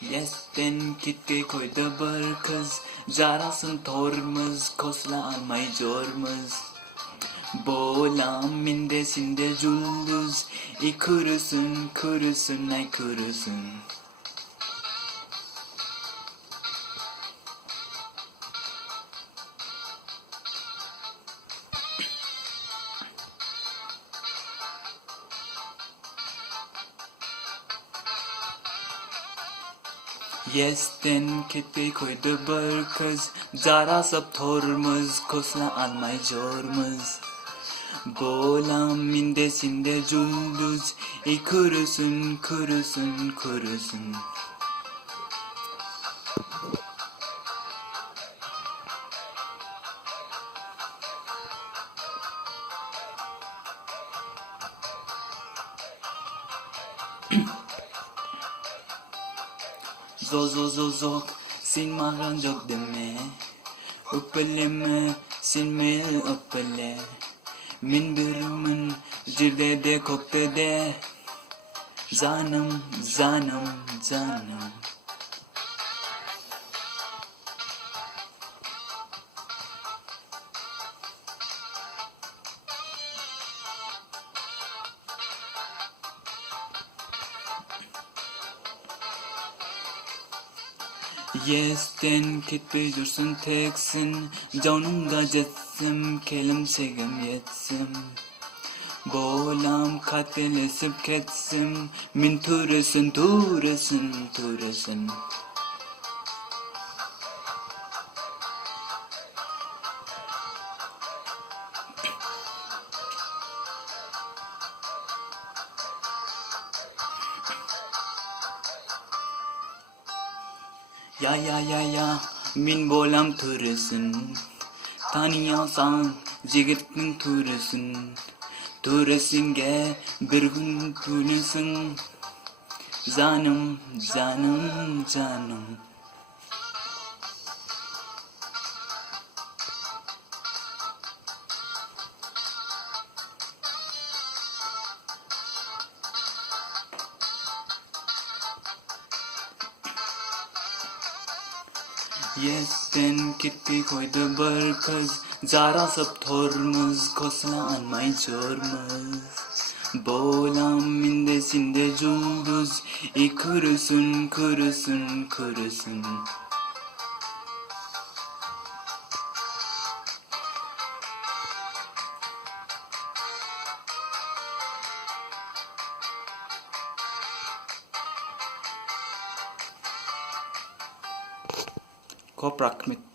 Yesten kitke koy dabar kız, jarasın tormuz, kosla almay jormuz. Bolam mindesinde julduz, kurusun kurusun ay kurusun. Yesten kitke koy dabar kız, jarasıp tormuz, kosla almay jormuz. Bolam mindesinde julduz, kurusun kurusun kurusun. Zok sin mahran jok deme, uppeleme sin me uppele. Min birmin jirde de kokte de, zanım zanım zanım. Yesten kitbe dursun teksin, canımda jetsim, kelimsegim yetsim. Bolam katelesip ketsim, min turesin turesin turesin. Ya, min bolam turesin. Tanıyorsan jigirtin turesin. Turesinge bir gün tunesin. Zanım zanım zanım. Yesten kitke koy dabar kız, jarasıp tormuz, kosla almay jormuz. Bolam mindesinde julduz, kurusun kurusun kurusun. Koprak mit